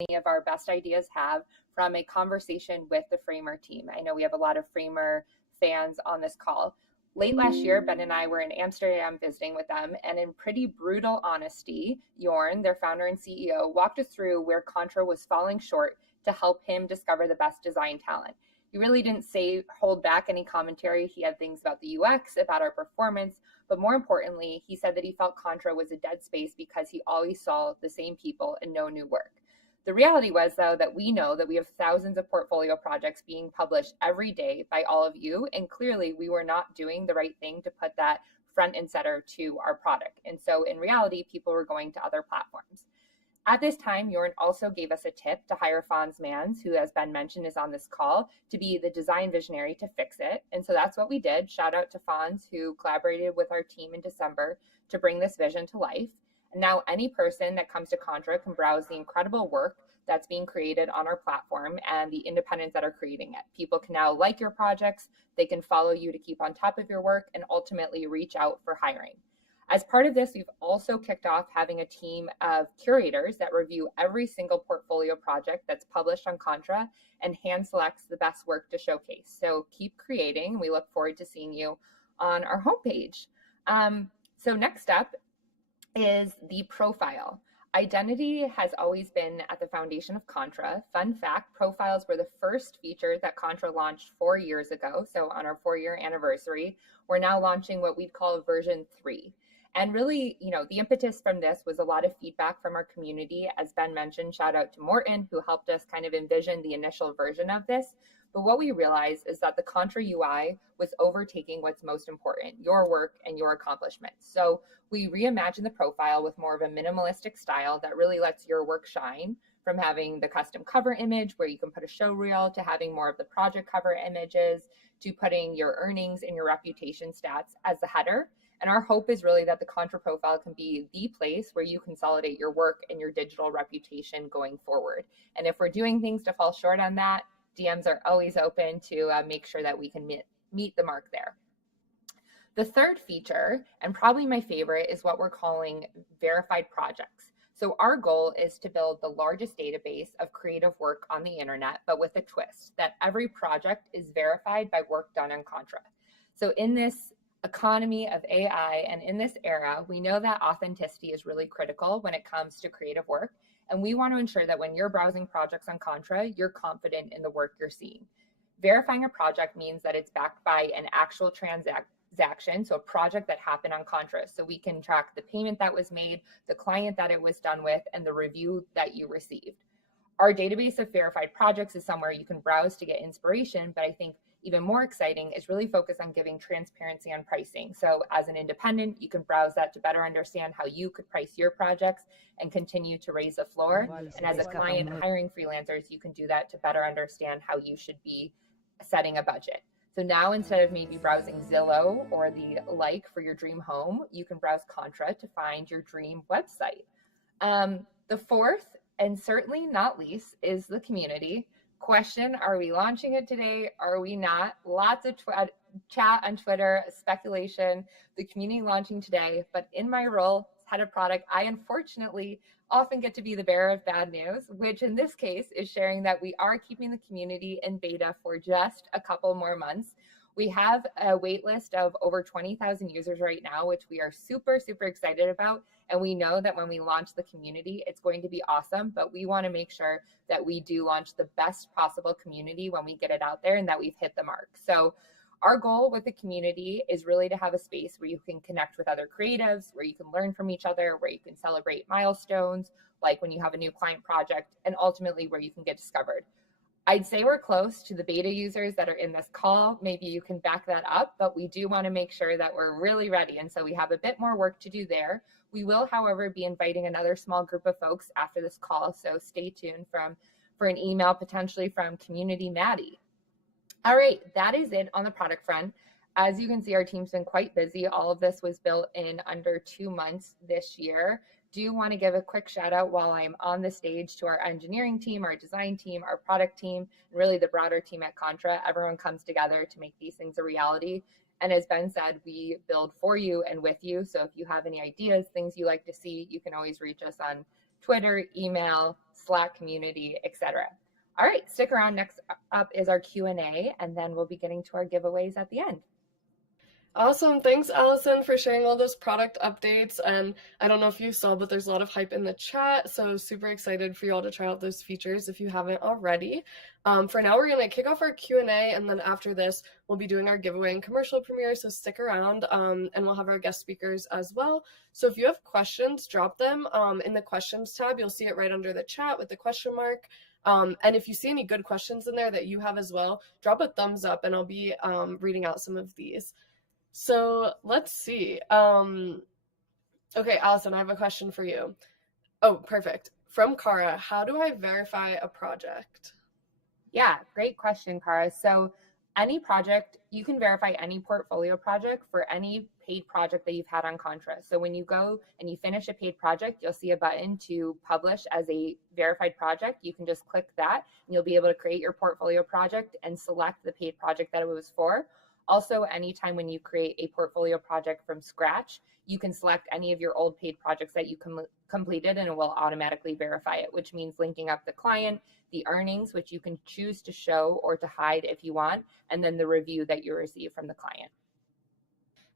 many of our best ideas have from a conversation with the Framer team. I know we have a lot of Framer fans on this call. Late last year, Ben and I were in Amsterdam visiting with them, and in pretty brutal honesty, Jorn, their founder and CEO, walked us through where Contra was falling short to help him discover the best design talent. He really didn't hold back any commentary. He had things about the UX, about our performance, but more importantly, he said that he felt Contra was a dead space because he always saw the same people and no new work. The reality was, though, that we know that we have thousands of portfolio projects being published every day by all of you, and clearly we were not doing the right thing to put that front and center to our product. And so in reality, people were going to other platforms. At this time, Jorn also gave us a tip to hire Fons Mans, who, as Ben mentioned, is on this call, to be the design visionary to fix it. And so that's what we did. Shout out to Fons, who collaborated with our team in December to bring this vision to life. And now any person that comes to Contra can browse the incredible work that's being created on our platform and the independents that are creating it. People can now like your projects, they can follow you to keep on top of your work, and ultimately reach out for hiring. As part of this, we've also kicked off having a team of curators that review every single portfolio project that's published on Contra and hand selects the best work to showcase. So keep creating. We look forward to seeing you on our homepage. So next up is the profile. Identity has always been at the foundation of Contra. Fun fact, profiles were the first feature that Contra launched 4 years ago. So on our 4-year anniversary, we're now launching what we'd call version 3. And really, the impetus from this was a lot of feedback from our community. As Ben mentioned, shout out to Morton, who helped us kind of envision the initial version of this. But what we realized is that the Contra UI was overtaking what's most important, your work and your accomplishments. So we reimagined the profile with more of a minimalistic style that really lets your work shine, from having the custom cover image where you can put a show reel, to having more of the project cover images, to putting your earnings and your reputation stats as the header. And our hope is really that the Contra profile can be the place where you consolidate your work and your digital reputation going forward. And if we're doing things to fall short on that, DMs are always open to make sure that we can meet the mark there. The third feature, and probably my favorite, is what we're calling verified projects. So our goal is to build the largest database of creative work on the internet, but with a twist, that every project is verified by work done on Contra. So in this economy of AI and in this era, we know that authenticity is really critical when it comes to creative work. And we want to ensure that when you're browsing projects on Contra, you're confident in the work you're seeing. Verifying a project means that it's backed by an actual transaction, so a project that happened on Contra. So we can track the payment that was made, the client that it was done with, and the review that you received. Our database of verified projects is somewhere you can browse to get inspiration, but I think even more exciting is really focus on giving transparency on pricing. So as an independent, you can browse that to better understand how you could price your projects and continue to raise the floor. And as a client hiring freelancers, you can do that to better understand how you should be setting a budget. So now, instead of maybe browsing Zillow or the like for your dream home, you can browse Contra to find your dream website. The fourth, and certainly not least, is the community. Question, are we launching it today? Are we not? Lots of chat on Twitter, speculation, the community launching today. But in my role as head of product, I unfortunately often get to be the bearer of bad news, which in this case is sharing that we are keeping the community in beta for just a couple more months. We have a wait list of over 20,000 users right now, which we are super, super excited about. And we know that when we launch the community, it's going to be awesome, but we want to make sure that we do launch the best possible community when we get it out there and that we've hit the mark. So our goal with the community is really to have a space where you can connect with other creatives, where you can learn from each other, where you can celebrate milestones, like when you have a new client project, and ultimately where you can get discovered. I'd say we're close to the beta users that are in this call. Maybe you can back that up, but we do want to make sure that we're really ready. And so we have a bit more work to do there. We will, however, be inviting another small group of folks after this call. So stay tuned for an email potentially from Community Maddie. All right, that is it on the product front. As you can see, our team's been quite busy. All of this was built in under 2 months this year. Do want to give a quick shout out while I'm on the stage to our engineering team, our design team, our product team, and really the broader team at Contra. Everyone comes together to make these things a reality. And as Ben said, we build for you and with you. So if you have any ideas, things you like to see, you can always reach us on Twitter, email, Slack community, etc. All right, stick around. Next up is our Q&A, and then we'll be getting to our giveaways at the end. Awesome. Thanks, Allison, for sharing all those product updates. And I don't know if you saw, but there's a lot of hype in the chat. So super excited for you all to try out those features if you haven't already. For now, we're going to kick off our Q&A. And then after this, we'll be doing our giveaway and commercial premiere. So stick around and we'll have our guest speakers as well. So if you have questions, drop them in the questions tab. You'll see it right under the chat with the question mark. And if you see any good questions in there that you have as well, drop a thumbs up and I'll be reading out some of these. So let's see. Okay, Allison, I have a question for you. Oh, perfect. From Kara, how do I verify a project? Yeah, great question, Kara. So any project, you can verify any portfolio project for any paid project that you've had on Contra. So when you go and you finish a paid project, you'll see a button to publish as a verified project. You can just click that and you'll be able to create your portfolio project and select the paid project that it was for. Also, anytime when you create a portfolio project from scratch, you can select any of your old paid projects that you completed and it will automatically verify it, which means linking up the client, the earnings, which you can choose to show or to hide if you want, and then the review that you receive from the client.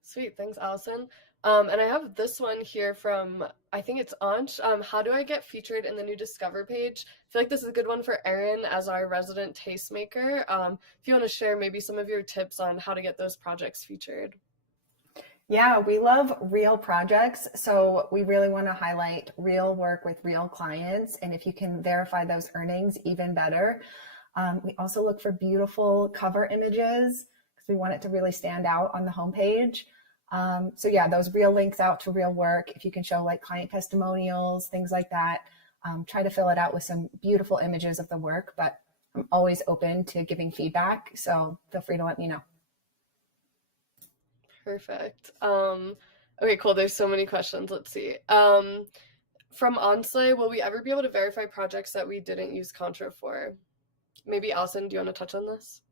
Sweet. Thanks, Allison. And I have this one here from, I think it's Ansh. How do I get featured in the new Discover page? I feel like this is a good one for Erin as our resident tastemaker. If you want to share maybe some of your tips on how to get those projects featured. Yeah, we love real projects. So we really want to highlight real work with real clients. And if you can verify those earnings, even better. We also look for beautiful cover images because we want it to really stand out on the homepage. So yeah, those real links out to real work. If you can show like client testimonials, things like that, try to fill it out with some beautiful images of the work, but I'm always open to giving feedback. So feel free to let me know. Perfect. Okay, cool. There's so many questions. Let's see. From Onsley, will we ever be able to verify projects that we didn't use Contra for? Maybe Allison, do you want to touch on this?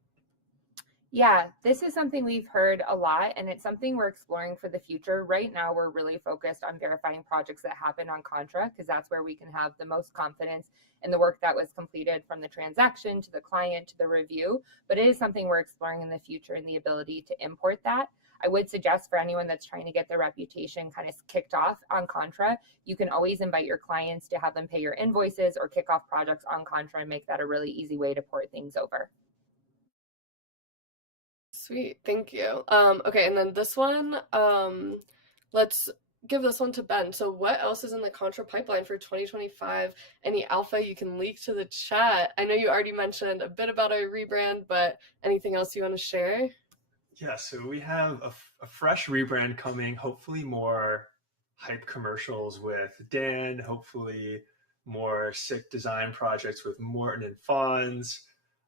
Yeah, this is something we've heard a lot, and it's something we're exploring for the future. Right now, we're really focused on verifying projects that happen on Contra because that's where we can have the most confidence in the work that was completed from the transaction to the client to the review. But it is something we're exploring in the future and the ability to import that. I would suggest for anyone that's trying to get their reputation kind of kicked off on Contra, you can always invite your clients to have them pay your invoices or kick off projects on Contra and make that a really easy way to port things over. Sweet, thank you. Okay, and then this one, let's give this one to Ben. So what else is in the Contra pipeline for 2025? Any alpha you can leak to the chat? I know you already mentioned a bit about our rebrand, but anything else you want to share? Yeah, so we have a fresh rebrand coming, hopefully more hype commercials with Dan, hopefully more sick design projects with Morton and Fonz.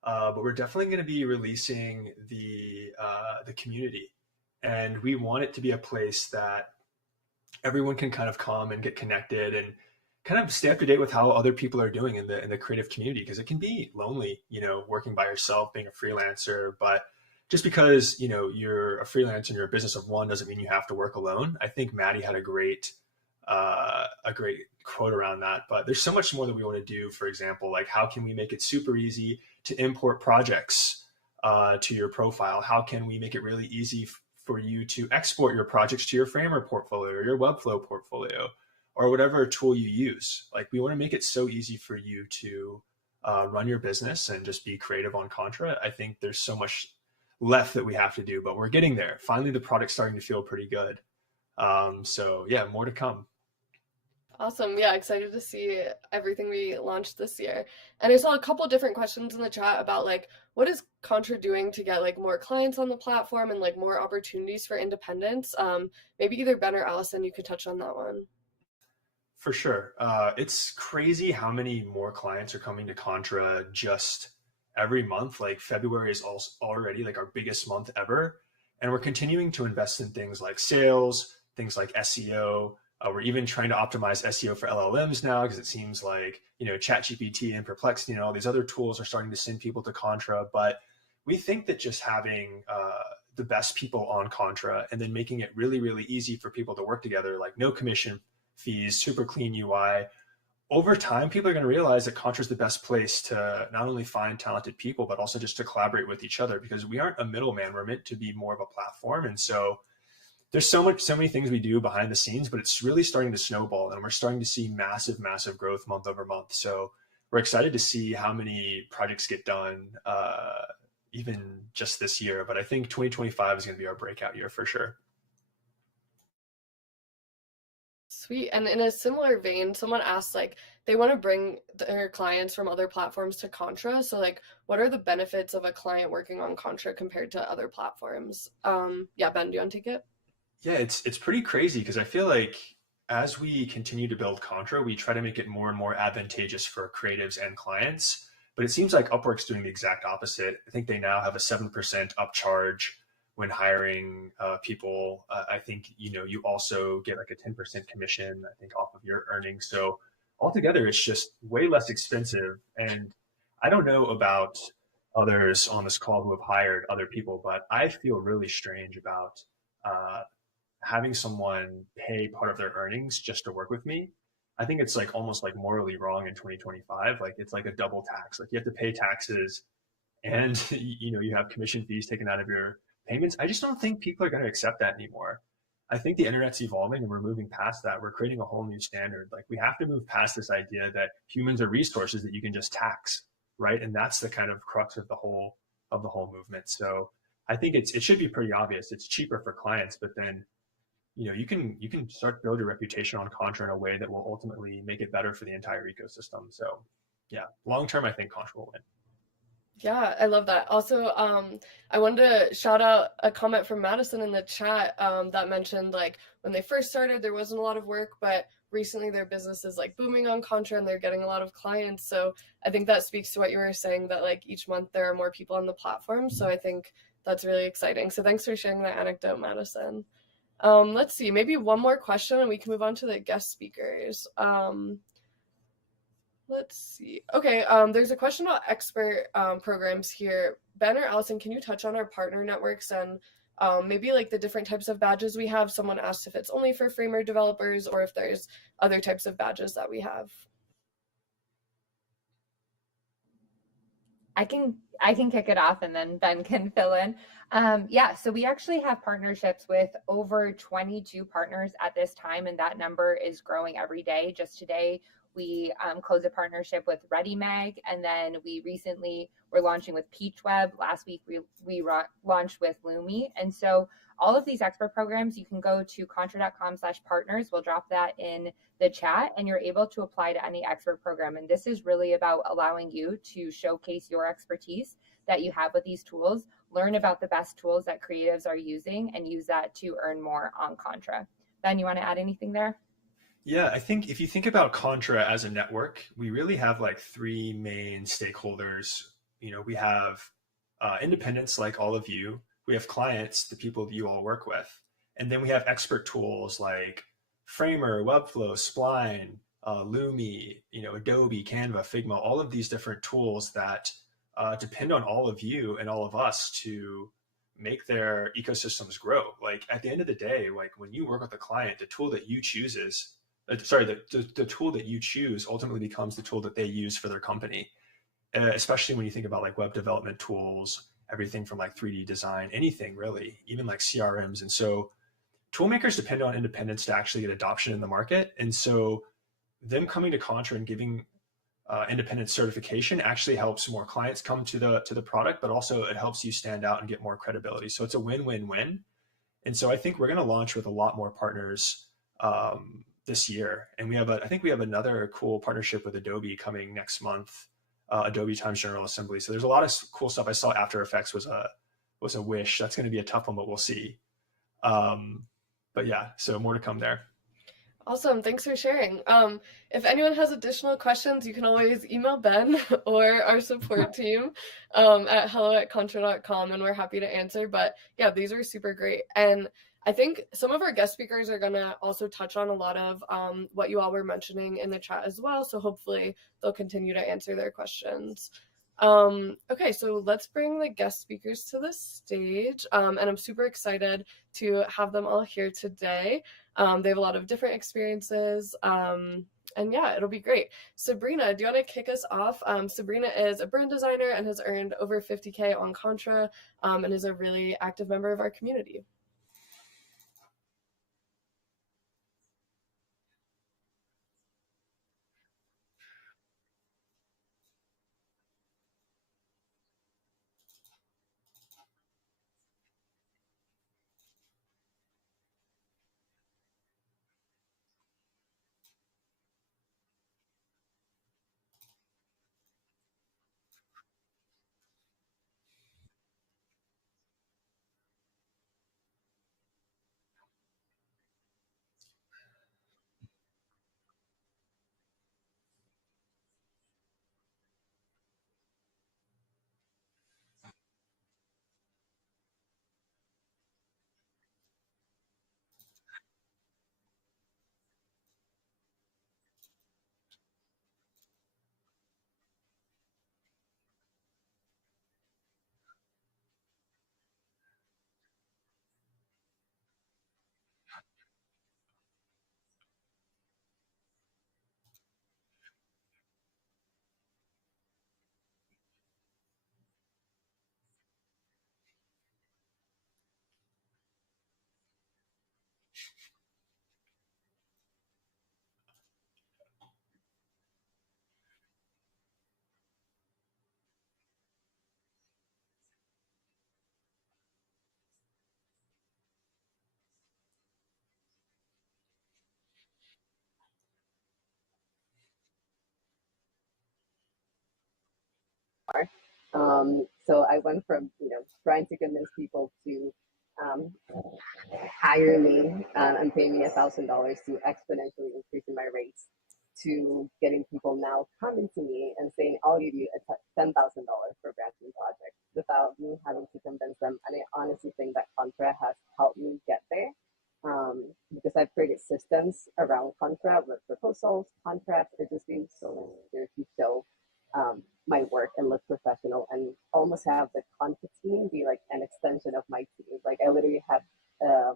But we're definitely going to be releasing the community, and we want it to be a place that everyone can kind of come and get connected and kind of stay up to date with how other people are doing in the creative community, because it can be lonely, working by yourself, being a freelancer. But just because you're a freelancer and you're a business of one doesn't mean you have to work alone. I think Maddie had a great quote around that, but there's so much more that we want to do. For example, like how can we make it super easy to import projects to your profile? How can we make it really easy for you to export your projects to your Framer portfolio or your Webflow portfolio or whatever tool you use? Like, we want to make it so easy for you to run your business and just be creative on Contra. I think there's so much left that we have to do, but we're getting there. Finally, the product's starting to feel pretty good. So yeah, more to come. Awesome. Yeah, excited to see everything we launched this year. And I saw a couple different questions in the chat about like, what is Contra doing to get like more clients on the platform and like more opportunities for independence? Maybe either Ben or Allison, you could touch on that one. For sure. It's crazy how many more clients are coming to Contra just every month. Like February is also already like our biggest month ever. And we're continuing to invest in things like sales, things like SEO. We're even trying to optimize SEO for LLMs now, because it seems like, ChatGPT and Perplexity and all these other tools are starting to send people to Contra. But we think that just having the best people on Contra and then making it really, really easy for people to work together, like no commission fees, super clean UI, over time, people are going to realize that Contra is the best place to not only find talented people, but also just to collaborate with each other, because we aren't a middleman. We're meant to be more of a platform. And so there's so many things we do behind the scenes, but it's really starting to snowball, and we're starting to see massive growth month over month. So we're excited to see how many projects get done, even just this year. But I think 2025 is going to be our breakout year for sure. Sweet. And in a similar vein, someone asked, like, they want to bring their clients from other platforms to Contra. So, like, what are the benefits of a client working on Contra compared to other platforms? Yeah, Ben, do you want to take it? Yeah, it's pretty crazy because I feel like as we continue to build Contra, we try to make it more and more advantageous for creatives and clients. But it seems like Upwork's doing the exact opposite. I think they now have a 7% upcharge when hiring people. I think you also get like a 10% commission, I think, off of your earnings. So altogether, it's just way less expensive. And I don't know about others on this call who have hired other people, but I feel really strange about uh, having someone pay part of their earnings just to work with me. I think it's like almost like morally wrong in 2025. Like it's like a double tax. Like you have to pay taxes and you have commission fees taken out of your payments. I just don't think people are going to accept that anymore. I think the internet's evolving and we're moving past that. We're creating a whole new standard. Like we have to move past this idea that humans are resources that you can just tax, right? And that's the kind of crux of the whole movement. So I think it should be pretty obvious. It's cheaper for clients, but then you can start build your reputation on Contra in a way that will ultimately make it better for the entire ecosystem. So yeah, long term, I think Contra will win. Yeah, I love that. Also, I wanted to shout out a comment from Madison in the chat that mentioned like when they first started, there wasn't a lot of work, but recently their business is like booming on Contra and they're getting a lot of clients. So I think that speaks to what you were saying that like each month there are more people on the platform. So I think that's really exciting. So thanks for sharing that anecdote, Madison. Let's see, maybe one more question and we can move on to the guest speakers. Let's see. Okay, there's a question about expert programs here. Ben or Allison, can you touch on our partner networks and maybe like the different types of badges we have? Someone asked if it's only for Framer developers or if there's other types of badges that we have. I can kick it off and then Ben can fill in. So we actually have partnerships with over 22 partners at this time, and that number is growing every day. Just today, we closed a partnership with ReadyMag, and then we recently were launching with PeachWeb. Last week, we launched with Lumi. And so all of these expert programs, you can go to contra.com/partners. We'll drop that in the chat, and you're able to apply to any expert program. And this is really about allowing you to showcase your expertise that you have with these tools, learn about the best tools that creatives are using, and use that to earn more on Contra. Ben, you want to add anything there? Yeah, I think if you think about Contra as a network, we really have like three main stakeholders. We have independents like all of you. We have clients, the people that you all work with. And then we have expert tools like Framer, Webflow, Spline, Lumi, Adobe, Canva, Figma, all of these different tools that depend on all of you and all of us to make their ecosystems grow. Like at the end of the day, like when you work with a client, the tool that you choose the tool that you choose ultimately becomes the tool that they use for their company. Especially when you think about like web development tools, everything from like 3D design, anything really, even like CRMs. And so tool makers depend on independence to actually get adoption in the market. And so them coming to Contra and giving independent certification actually helps more clients come to the product, but also it helps you stand out and get more credibility. So it's a win-win-win. And so I think we're going to launch with a lot more partners this year. And I think we have another cool partnership with Adobe coming next month, Adobe Times General Assembly. So there's a lot of cool stuff. I saw After Effects was a wish. That's going to be a tough one, but we'll see. But yeah, so more to come there. Awesome. Thanks for sharing. If anyone has additional questions, you can always email Ben or our support team at hello@contra.com, and we're happy to answer. But yeah, these are super great. And I think some of our guest speakers are going to also touch on a lot of what you all were mentioning in the chat as well. So hopefully they'll continue to answer their questions. Okay, so let's bring the guest speakers to the stage. And I'm super excited to have them all here today. They have a lot of different experiences. And yeah, it'll be great. Sabrina, do you want to kick us off? Sabrina is a brand designer and has earned over 50K on Contra, and is a really active member of our community. So I went from trying to convince people to um, hire me and pay me $1,000 to exponentially increasing my rates to getting people now coming to me and saying I'll give you $10,000 for a branding project without me having to convince them. And I honestly think that Contra has helped me get there. Because I've created systems around Contra with proposals, contracts, and just being so easier to show my work and look professional and almost have the Contra team be like an extension of my team. Like I literally had uh,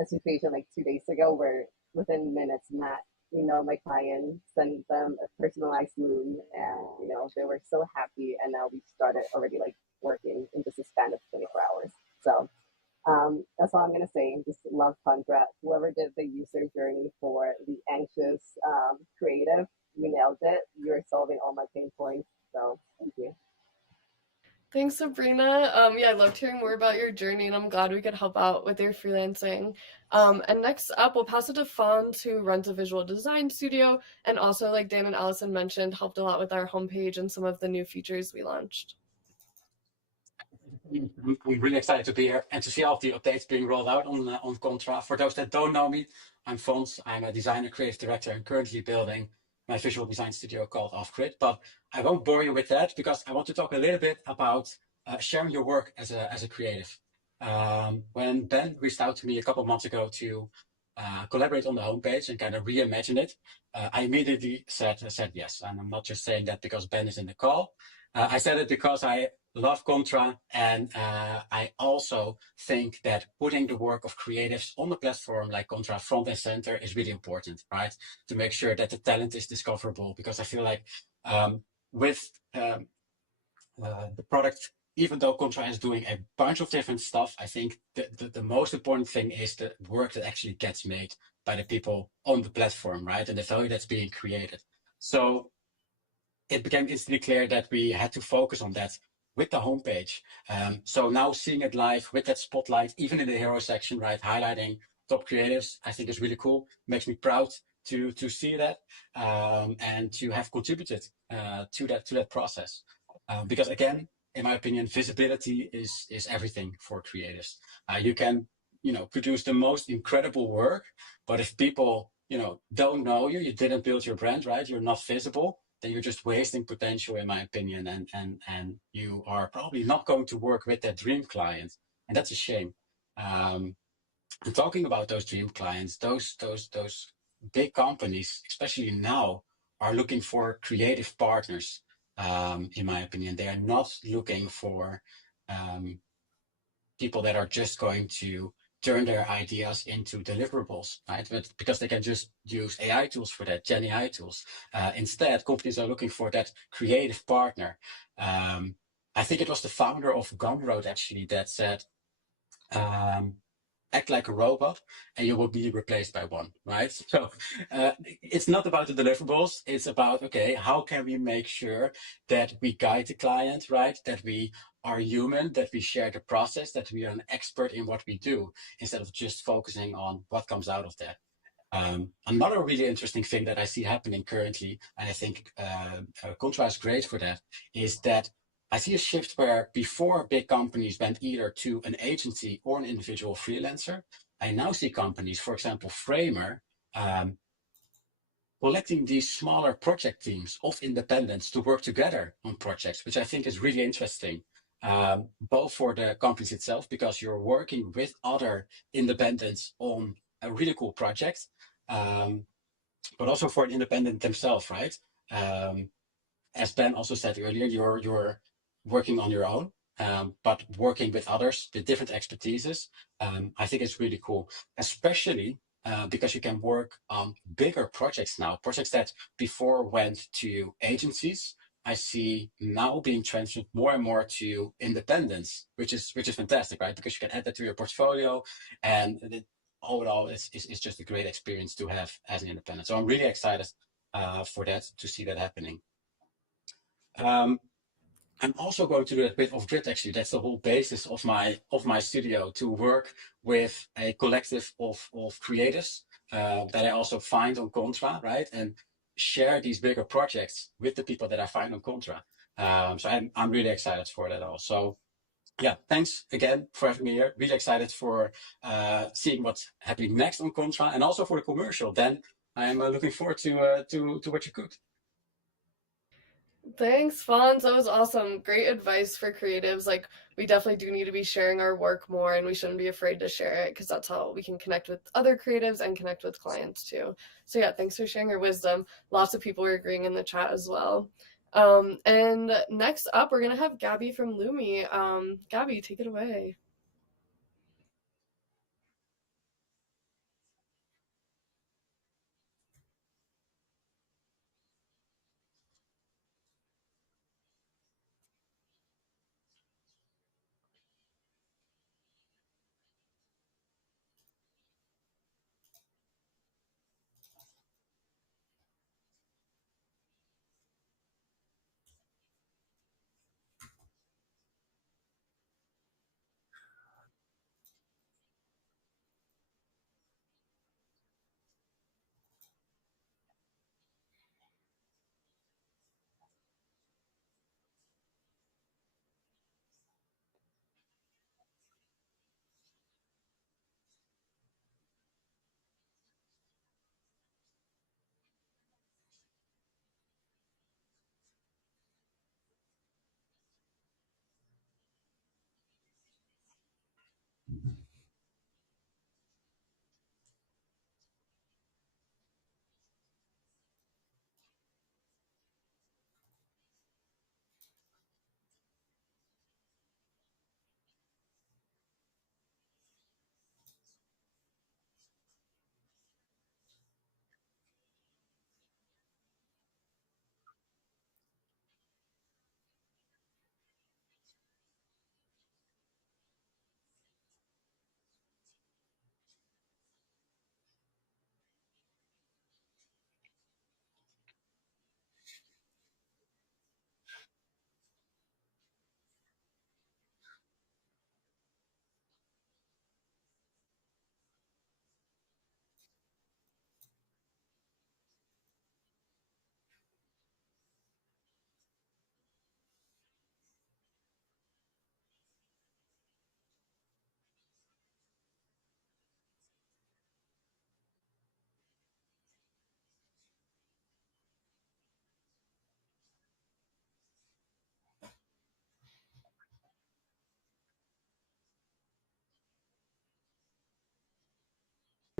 a situation like 2 days ago where within minutes, Matt my client, sent them a personalized moon, and they were so happy. And now we started already like working in just a span of 24 hours. So that's all I'm gonna say. Just love Contra. Whoever did the user journey for the anxious creative, you nailed it. You're solving all my pain points. So thank you. Thanks, Sabrina. Yeah, I loved hearing more about your journey, and I'm glad we could help out with your freelancing. And next up, we'll pass it to Fawn, who runs a visual design studio, and also, like Dan and Allison mentioned, helped a lot with our homepage and some of the new features we launched. I'm really excited to be here and to see all of the updates being rolled out on Contra. For those that don't know me, I'm Fons. I'm a designer, creative director, and currently building my visual design studio called Off Grid. But I won't bore you with that because I want to talk a little bit about sharing your work as a creative. When Ben reached out to me a couple of months ago to collaborate on the homepage and kind of reimagine it, I immediately said yes. And I'm not just saying that because Ben is in the call. I said it because I love Contra, and I also think that putting the work of creatives on a platform like Contra front and center is really important, right? To make sure that the talent is discoverable, because I feel like with the product, even though Contra is doing a bunch of different stuff, I think the most important thing is the work that actually gets made by the people on the platform, right? And the value that's being created. So it became instantly clear that we had to focus on that with the homepage. So now seeing it live with that spotlight, even in the hero section, right, highlighting top creatives, I think is really cool. Makes me proud to see that and to have contributed to that process. Because again, in my opinion, visibility is everything for creatives. You can produce the most incredible work, but if people don't know you, you didn't build your brand, right? You're not visible, then you're just wasting potential, in my opinion, and you are probably not going to work with that dream client, and that's a shame. And talking about those dream clients, those big companies, especially now, are looking for creative partners. In my opinion, they are not looking for people that are just going to turn their ideas into deliverables, right? But because they can just use AI tools for that, Gen AI tools. Instead, companies are looking for that creative partner. I think it was the founder of Gumroad actually that said, act like a robot and you will be replaced by one, right? So it's not about the deliverables. It's about, okay, how can we make sure that we guide the client, right? That we are human, that we share the process, that we are an expert in what we do, instead of just focusing on what comes out of that. Another really interesting thing that I see happening currently, and I think Contra is great for that, is that I see a shift where before big companies went either to an agency or an individual freelancer. I now see companies, for example, Framer, um, collecting these smaller project teams of independents to work together on projects, which I think is really interesting, both for the companies itself, because you're working with other independents on a really cool project, but also for an independent themselves, right? As Ben also said earlier, you're working on your own, but working with others with different expertises. I think it's really cool, especially because you can work on bigger projects now, projects that before went to agencies. I see now being transferred more and more to independents, which is fantastic, right? Because you can add that to your portfolio, and all in all, it's just a great experience to have as an independent. So I'm really excited for that, to see that happening. I'm also going to do a bit of grid actually. That's the whole basis of my studio, to work with a collective of creators that I also find on Contra, right? And share these bigger projects with the people that I find on Contra. So I'm really excited for that also. Yeah, thanks again for having me here. Really excited for seeing what's happening next on Contra, and also for the commercial. Then I'm looking forward to what you could. Thanks, Fonz. That was awesome. Great advice for creatives. Like, we definitely do need to be sharing our work more, and we shouldn't be afraid to share it, because that's how we can connect with other creatives and connect with clients too. So yeah, thanks for sharing your wisdom. Lots of people are agreeing in the chat as well. And next up, we're gonna have Gabby from Lumi. Gabby, take it away.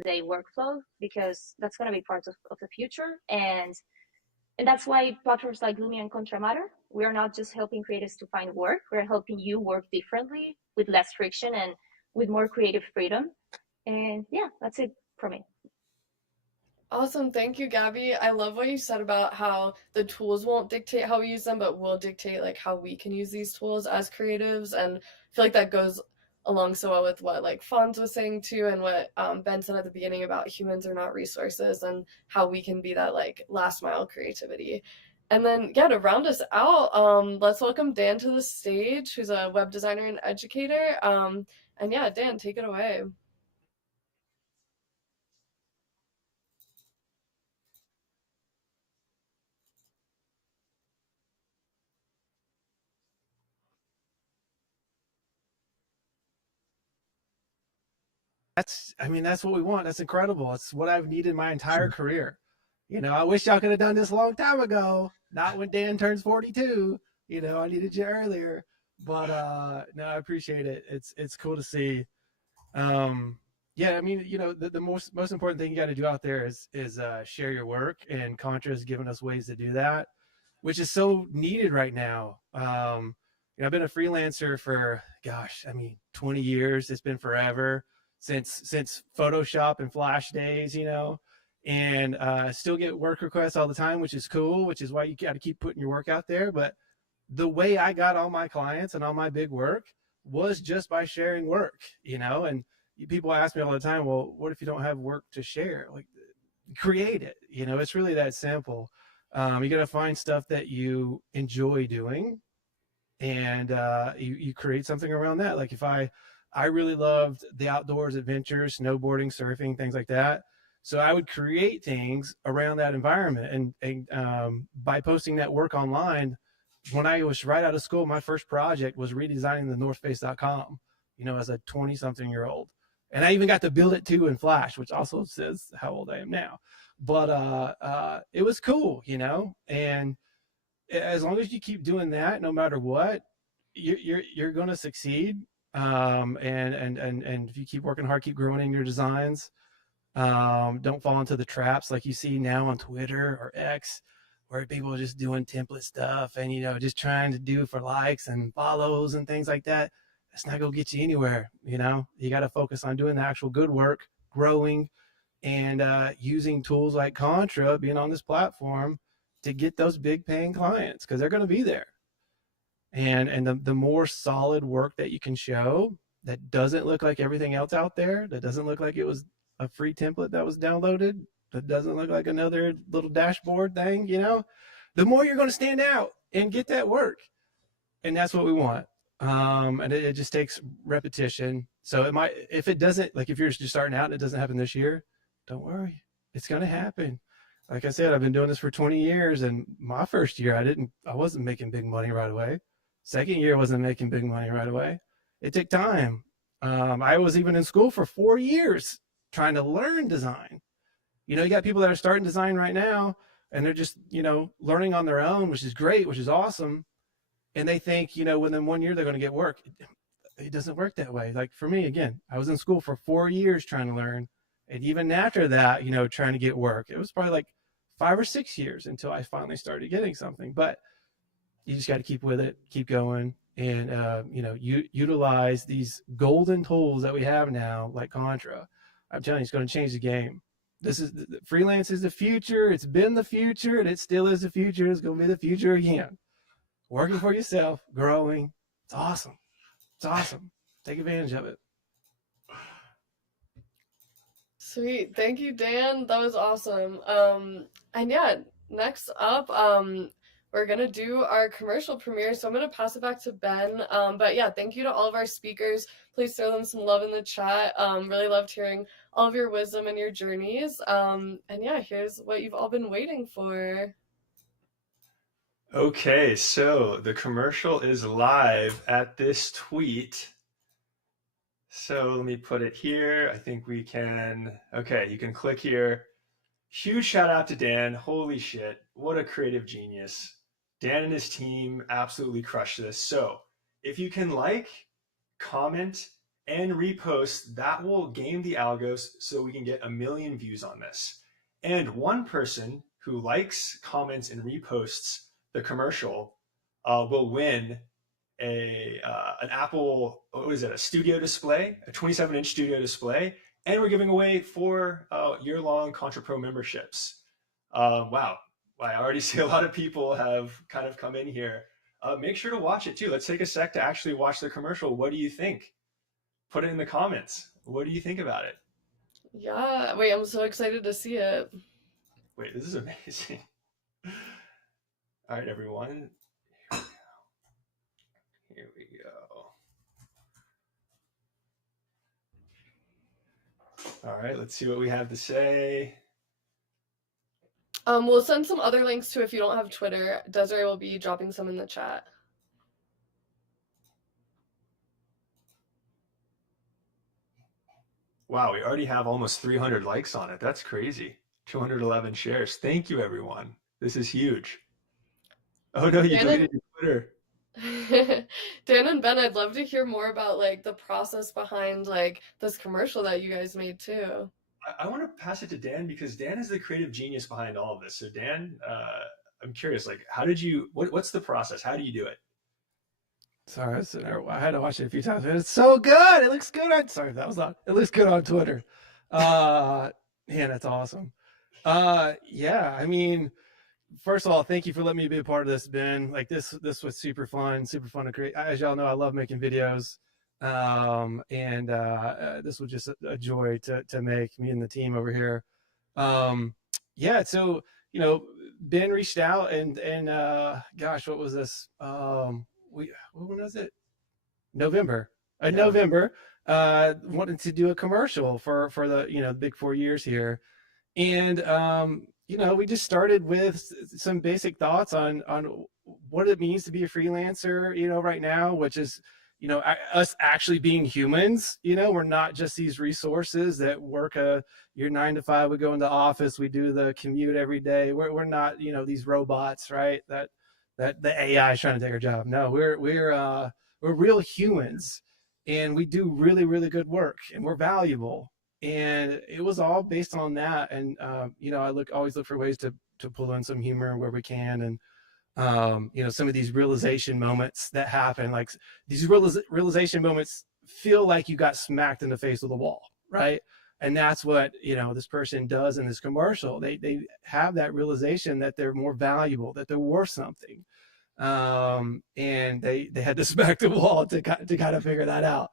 Day workflow, because that's going to be part of the future. And that's why platforms like Lumi and Contra matter. We're not just helping creators to find work, we're helping you work differently with less friction and with more creative freedom. And yeah, that's it for me. Awesome. Thank you, Gabby. I love what you said about how the tools won't dictate how we use them, but will dictate like how we can use these tools as creatives. And I feel like that goes along so well with what like Fonz was saying too, and what Ben said at the beginning about humans are not resources and how we can be that like last mile creativity. And then yeah, to round us out, let's welcome Dan to the stage, who's a web designer and educator. And yeah, Dan, take it away. That's what we want. That's incredible. It's what I've needed my entire career. I wish y'all could have done this a long time ago, not when Dan turns 42. I needed you earlier. But no, I appreciate it. It's cool to see. Yeah, the most important thing you got to do out there is share your work, and Contra has given us ways to do that, which is so needed right now. I've been a freelancer for 20 years. It's been forever since Photoshop and Flash days, and still get work requests all the time, which is cool, which is why you got to keep putting your work out there. But the way I got all my clients and all my big work was just by sharing work, and people ask me all the time, well, what if you don't have work to share? Like, create it. It's really that simple. You got to find stuff that you enjoy doing, and you create something around that. Like if I really loved the outdoors, adventures, snowboarding, surfing, things like that. So I would create things around that environment, and by posting that work online. When I was right out of school, my first project was redesigning the northface.com, as a 20-something-year-old. And I even got to build it too in Flash, which also says how old I am now. But it was cool, and as long as you keep doing that, no matter what, you're going to succeed. And if you keep working hard, keep growing in your designs, don't fall into the traps like you see now on Twitter or X, where people are just doing template stuff and, just trying to do for likes and follows and things like that. That's not going to get you anywhere. You got to focus on doing the actual good work, growing, and using tools like Contra, being on this platform to get those big paying clients, because they're going to be there. And the more solid work that you can show that doesn't look like everything else out there, that doesn't look like it was a free template that was downloaded, that doesn't look like another little dashboard thing, the more you're going to stand out and get that work. And that's what we want. And it just takes repetition. So if it doesn't, like if you're just starting out and it doesn't happen this year, don't worry, it's going to happen. Like I said, I've been doing this for 20 years, and my first year, I wasn't making big money right away. Second year, wasn't making big money right away. It took time. I was even in school for 4 years trying to learn design. You got people that are starting design right now, and they're just, learning on their own, which is great, which is awesome. And they think, within 1 year, they're going to get work. It doesn't work that way. Like for me, again, I was in school for 4 years trying to learn. And even after that, trying to get work, it was probably like 5 or 6 years until I finally started getting something. But you just got to keep with it, keep going, and, utilize these golden tools that we have now, like Contra. I'm telling you, it's going to change the game. Freelance is the future. It's been the future, and it still is the future. It's going to be the future again. Working for yourself, growing. It's awesome. It's awesome. Take advantage of it. Sweet. Thank you, Dan. That was awesome. And yeah, next up, we're going to do our commercial premiere. So I'm going to pass it back to Ben. But yeah, thank you to all of our speakers. Please throw them some love in the chat. Really loved hearing all of your wisdom and your journeys. And yeah, here's what you've all been waiting for. Okay, so the commercial is live at this tweet. So let me put it here. I think we can, okay, you can click here. Huge shout out to Dan. Holy shit, what a creative genius. Dan and his team absolutely crushed this. So if you can like, comment, and repost, that will game the algos so we can get 1 million views on this. And one person who likes, comments, and reposts the commercial will win an Apple, what is it, a studio display, a 27-inch studio display, and we're giving away 4 year-long Contra Pro memberships. Wow, I already see a lot of people have kind of come in here. Make sure to watch it too. Let's take a sec to actually watch the commercial. What do you think? Put it in the comments. What do you think about it? Yeah, wait, I'm so excited to see it. Wait, this is amazing. All right, everyone. Here we go. All right, let's see what we have to say. We'll send some other links too if you don't have Twitter. Desiree will be dropping some in the chat. Wow, we already have almost 300 likes on it. That's crazy. 211 shares. Thank you, everyone. This is huge. Oh no, you deleted your Twitter. Dan and Ben, I'd love to hear more about like the process behind like this commercial that you guys made too. I want to pass it to Dan because Dan is the creative genius behind all of this. So Dan, I'm curious, like, how did you? What's the process? How do you do it? Sorry, I had to watch it a few times. It's so good. It looks good on. Sorry, that was not. It looks good on Twitter. Man, that's awesome. Yeah, I mean, first of all, thank you for letting me be a part of this, Ben. Like this was super fun to create. As y'all know, I love making videos. And this was just a joy to make, me and the team over here. Yeah, so Ben reached out and gosh, what was this? When was it? November. November. Wanted to do a commercial for the big 4 years here, and we just started with some basic thoughts on what it means to be a freelancer, right now, which is us actually being humans. We're not just these resources that work your 9 to 5. We go in the office, we do the commute every day. We're not these robots, right? That the AI is trying to take our job. No, we're real humans, and we do really, really good work, and we're valuable. And it was all based on that. And I always look for ways to pull in some humor where we can, and some of these realization moments that happen, like these realization moments feel like you got smacked in the face with a wall, right? And that's what this person does in this commercial. They have that realization that they're more valuable, that they're worth something, and they had to smack the wall to kind of figure that out.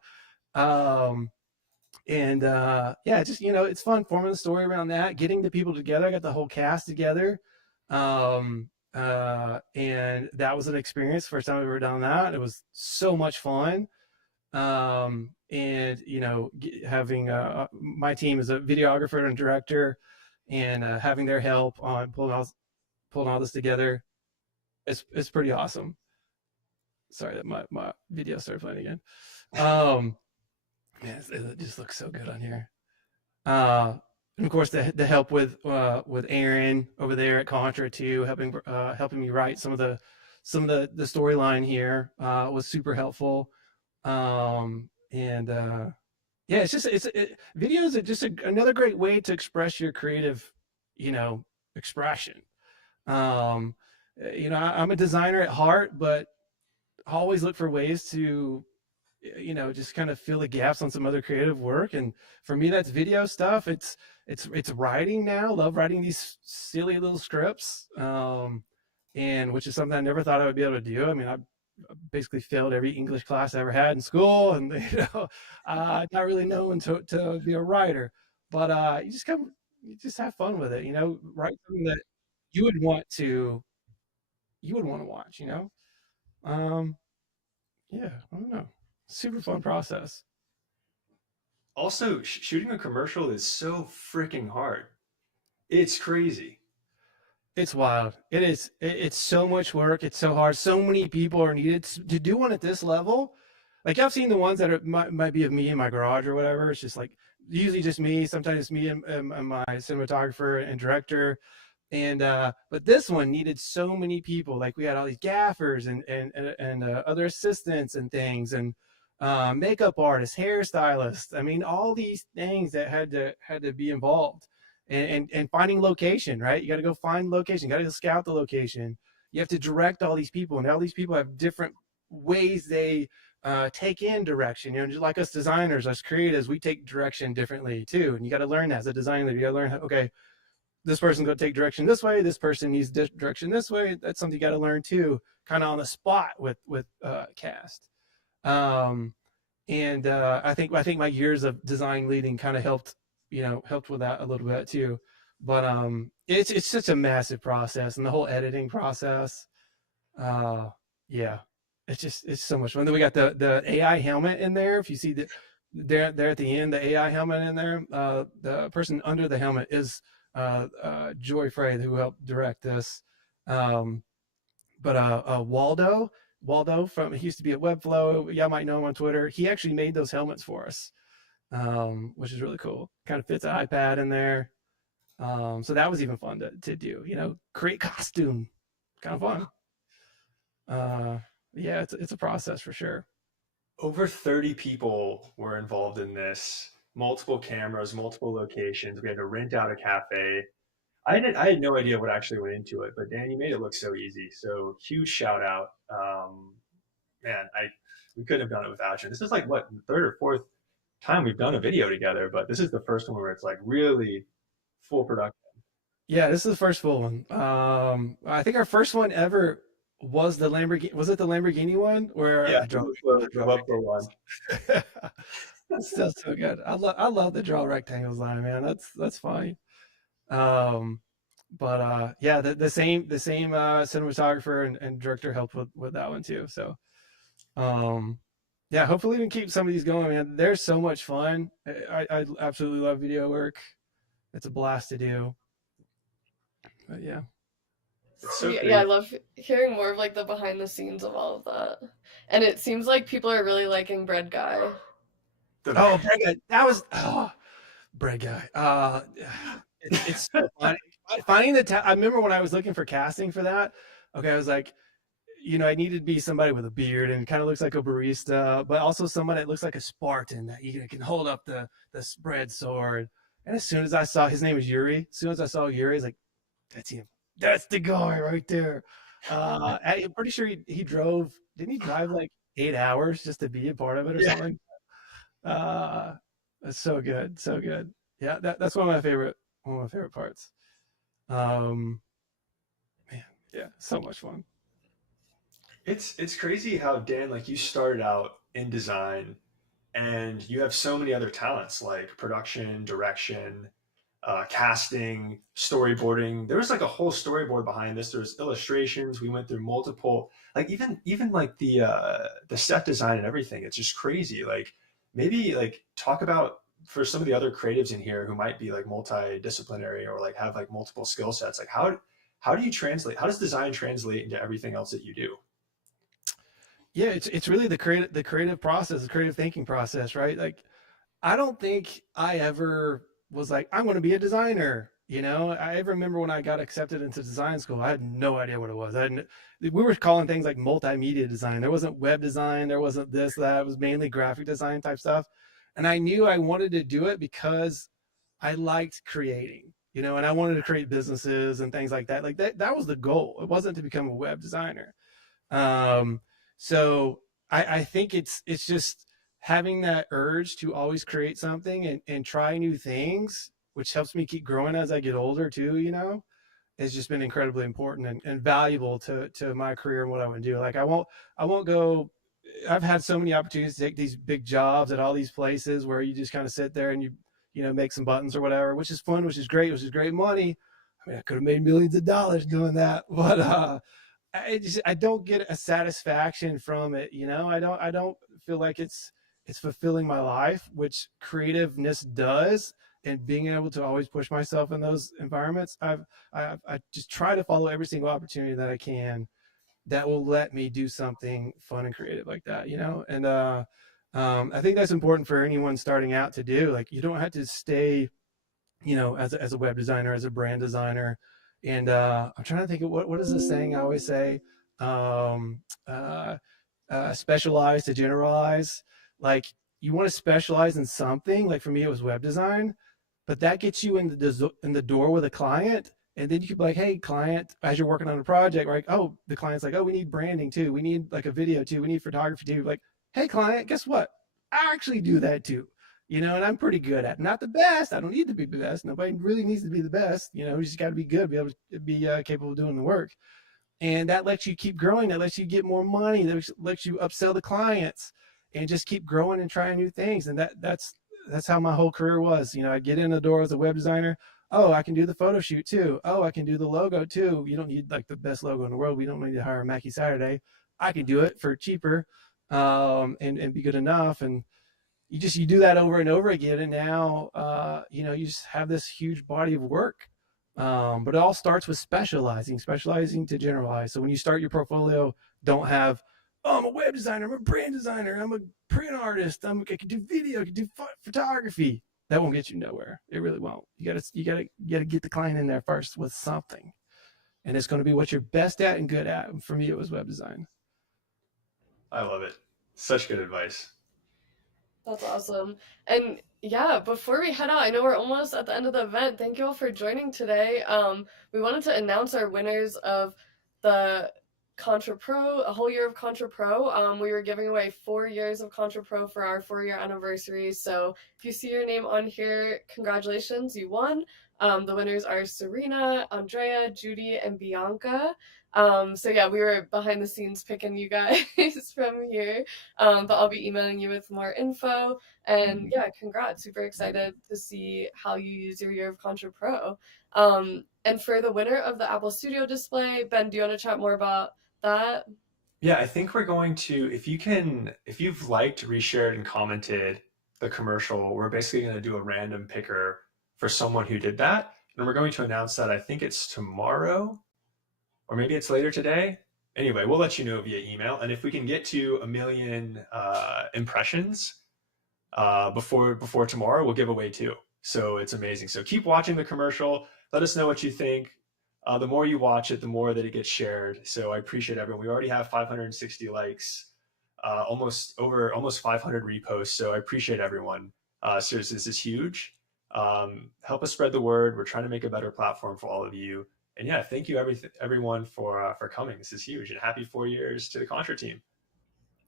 Yeah, just it's fun forming the story around that, getting the people together. I got the whole cast together, and that was an experience. First time I've ever done that. It was so much fun. And having my team as a videographer and director, and having their help on pulling all this together, it's pretty awesome. Sorry that my video started playing again. Man, it just looks so good on here. And of course, the help with Aaron over there at Contra too, helping me write some of the storyline here was super helpful. Yeah, videos are just another great way to express your creative, expression. I'm a designer at heart, but I always look for ways to, just kind of fill the gaps on some other creative work. And for me, that's video stuff. It's writing now. Love writing these silly little scripts, and which is something I never thought I would be able to do. I mean, I basically failed every English class I ever had in school, and not really knowing to be a writer. But you just have fun with it. Write something that you would want to watch. Yeah, I don't know. Super fun process. Also, shooting a commercial is so freaking hard. It's crazy. It's wild. It is. It's so much work. It's so hard. So many people are needed to do one at this level. Like I've seen the ones that might be of me in my garage or whatever. It's just like usually just me. Sometimes it's me and my cinematographer and director. And but this one needed so many people. Like we had all these gaffers and other assistants and things, and makeup artists, hairstylists. I mean, all these things that had to be involved. And finding location, right? You got to go find location. You got to scout the location. You have to direct all these people, and all these people have different ways they take in direction. Just like us designers, us creatives, we take direction differently too. And you got to learn that as a design leader. You got to learn, okay, this person's going to take direction this way. This person needs direction this way. That's something you got to learn too, kind of on the spot with cast. And I think my years of design leading kind of helped with that a little bit too. But it's such a massive process, and the whole editing process. Yeah, it's so much fun. Then we got the AI helmet in there. If you see there at the end, the AI helmet in there. The person under the helmet is Joy Frey, who helped direct this. But Waldo he used to be at Webflow. Y'all might know him on Twitter. He actually made those helmets for us, which is really cool. Kind of fits an iPad in there. So that was even fun to do, create costume, kind of fun. Yeah, it's a process for sure. Over 30 people were involved in this, multiple cameras, multiple locations. We had to rent out a cafe. I had no idea what actually went into it, but Dan, you made it look so easy. So huge shout out. Man, we couldn't have done it without you. This is like what, the third or fourth time we've done a video together, but this is the first one where it's like really full production. Yeah, this is the first full one. I think our first one ever was the Lamborghini. Was it the Lamborghini one? Where yeah, the one. That's still so good. I love the draw rectangles line, man. That's funny. But yeah, the same cinematographer and director helped with that one too. So yeah, hopefully we can keep some of these going, man. They're so much fun. I absolutely love video work. It's a blast to do. But yeah. So yeah, I love hearing more of like the behind the scenes of all of that. And it seems like people are really liking Bread Guy. Oh, Bread Guy. That was Bread Guy. It's so funny. Finding I remember when I was looking for casting for that. Okay, I was like, I needed to be somebody with a beard and kind of looks like a barista, but also someone that looks like a Spartan that can hold up the spread sword. And as soon as I saw, his name was Yuri. As soon as I saw Yuri, I was like, that's him. That's the guy right there. I'm pretty sure he drove. Didn't he drive like 8 hours just to be a part of it or something? That's so good, so good. Yeah, that's one of my favorite parts. Man, yeah, so much fun. It's crazy how, Dan, like, you started out in design and you have so many other talents like production, direction, casting, storyboarding. There was like a whole storyboard behind this. There's illustrations. We went through multiple, like even like the set design and everything. It's just crazy. Like, maybe like talk about, for some of the other creatives in here who might be like multidisciplinary or like have like multiple skill sets, like how do you translate? How does design translate into everything else that you do? Yeah, it's really the creative process, the creative thinking process, right? Like, I don't think I ever was like, I'm going to be a designer. I remember when I got accepted into design school, I had no idea what it was. We were calling things like multimedia design. There wasn't web design. There wasn't this, that. It was mainly graphic design type stuff. And I knew I wanted to do it because I liked creating, and I wanted to create businesses and things like that. Like that was the goal. It wasn't to become a web designer. So I think it's just having that urge to always create something and try new things, which helps me keep growing as I get older too, has just been incredibly important and valuable to my career and what I want to do. Like I won't go. I've had so many opportunities to take these big jobs at all these places where you just kind of sit there and you make some buttons or whatever, which is fun, which is great money. I mean, I could have made millions of dollars doing that, but I don't get a satisfaction from it. I don't feel like it's fulfilling my life, which creativeness does. And being able to always push myself in those environments, I just try to follow every single opportunity that I can that will let me do something fun and creative like that, and I think that's important for anyone starting out to do. Like, you don't have to stay, as a web designer, as a brand designer. And I'm trying to think of what is the saying I always say, specialize to generalize. Like, you want to specialize in something. Like, for me, it was web design, but that gets you in the door with a client. And then you could be like, hey, client, as you're working on a project, right? Oh, the client's like, oh, we need branding too. We need like a video too. We need photography too. Like, hey, client, guess what? I actually do that too. And I'm pretty good at it. Not the best. I don't need to be the best. Nobody really needs to be the best. You just got to be good, be able to be capable of doing the work. And that lets you keep growing. That lets you get more money. That lets you upsell the clients and just keep growing and trying new things. And that's how my whole career was. I get in the door as a web designer. Oh, I can do the photo shoot too. Oh, I can do the logo too. You don't need like the best logo in the world. We don't need to hire Mackie Saturday. I can do it for cheaper, and be good enough. And you do that over and over again, and now you just have this huge body of work. But it all starts with specializing to generalize. So when you start your portfolio, don't have, oh, I'm a web designer, I'm a brand designer, I'm a print artist, I can do video, I can do photography. That won't get you nowhere. It really won't. You gotta get the client in there first with something, and it's going to be what you're best at and good at. And for me, it was web design. I love it. Such good advice. That's awesome. And yeah, before we head out, I know we're almost at the end of the event. Thank you all for joining today. We wanted to announce our winners of the Contra Pro, a whole year of Contra Pro. We were giving away 4 years of Contra Pro for our 4-year anniversary. So if you see your name on here, congratulations, you won. The winners are Serena, Andrea, Judy, and Bianca. So yeah, we were behind the scenes picking you guys from here. But I'll be emailing you with more info. And yeah, congrats. Super excited to see how you use your year of Contra Pro. And for the winner of the Apple Studio display, Ben, do you want to chat more about that? Yeah, I think we're going to, if you've liked, reshared, and commented the commercial, we're basically going to do a random picker for someone who did that. And we're going to announce that, I think it's tomorrow, or maybe it's later today. Anyway, we'll let you know via email. And if we can get to 1 million impressions before tomorrow, we'll give away 2. So it's amazing. So keep watching the commercial. Let us know what you think. The more you watch it, the more that it gets shared. So I appreciate everyone. We already have 560 likes, almost 500 reposts. So I appreciate everyone. Seriously, this is huge. Help us spread the word. We're trying to make a better platform for all of you. And yeah, thank you everyone for coming. This is huge. And happy 4 years to the Contra team.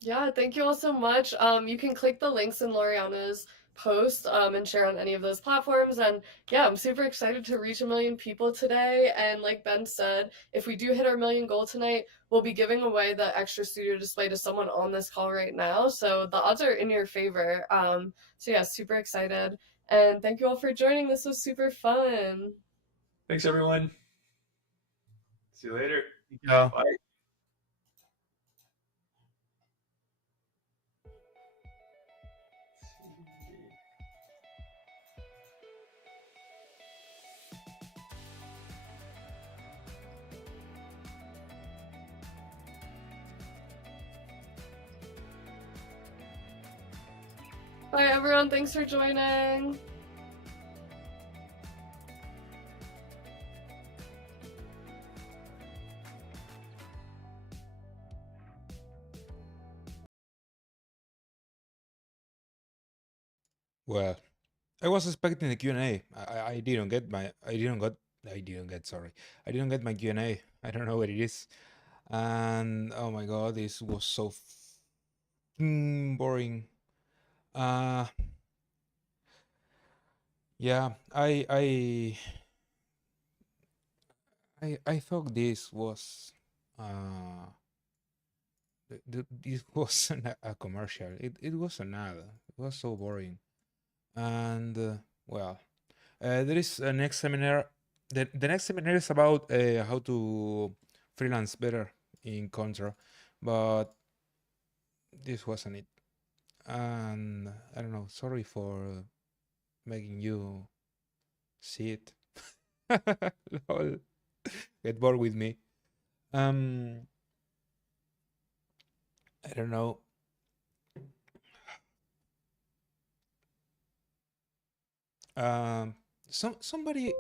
Yeah, thank you all so much. You can click the links in Loriana's post and share on any of those platforms. And yeah, I'm super excited to reach 1 million people today. And like Ben said, if we do hit our 1 million goal tonight, we'll be giving away the extra studio display to someone on this call right now. So the odds are in your favor. So yeah, super excited. And thank you all for joining. This was super fun. Thanks, everyone. See you later. Yeah. Bye. Bye, everyone. Thanks for joining. Well, I was expecting the Q&A. I didn't get my I didn't get sorry. I didn't get my Q&A. I don't know what it is. And oh my god, this was so boring. Yeah, I thought this was this wasn't a commercial. It was an ad. It was so boring. And well, there is a next seminar. The next seminar is about how to freelance better in Contra, but this wasn't it. And I don't know. Sorry for making you see it. Lol. Get bored with me. I don't know. Somebody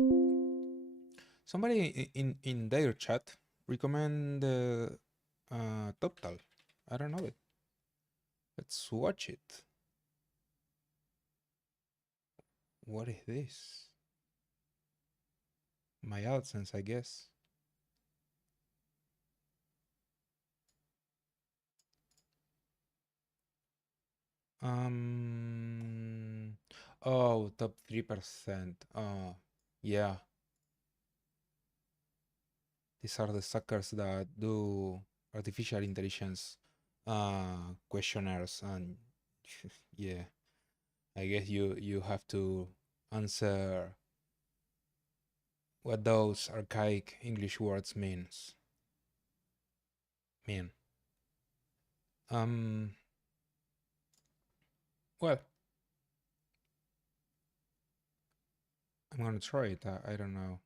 in their chat recommend TopTal. I don't know it. Let's watch it. What is this? my AdSense, I guess. Oh, top 3%. Oh, yeah. These are the suckers that do artificial intelligence questionnaires, and yeah, I guess you have to answer what those archaic English words mean. Well, I'm gonna try it. I don't know.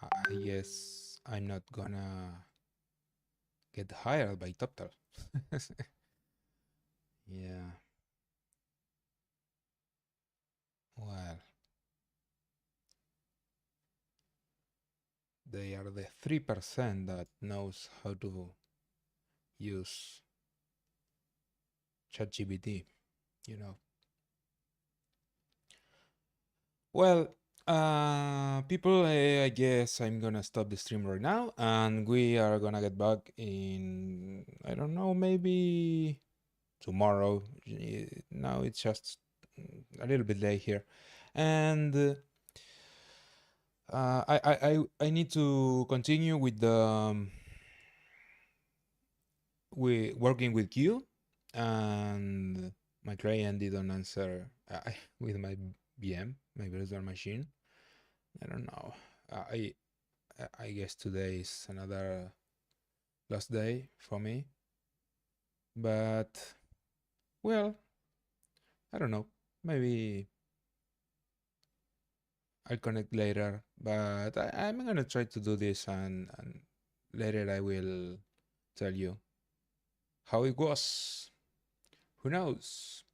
I guess I'm not gonna get hired by TopTal. Yeah. Well, they are the 3% that knows how to use ChatGPT, you know. Well, people, I guess I'm gonna stop the stream right now, and we are gonna get back in, I don't know, maybe tomorrow. Now it's just a little bit late here, and I need to continue with the working with Q, and my client didn't answer with my VM, my virtual machine. I don't know. I guess today is another last day for me, but well, I don't know. Maybe I'll connect later, but I'm gonna try to do this, and later I will tell you how it was. Who knows?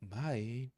Bye.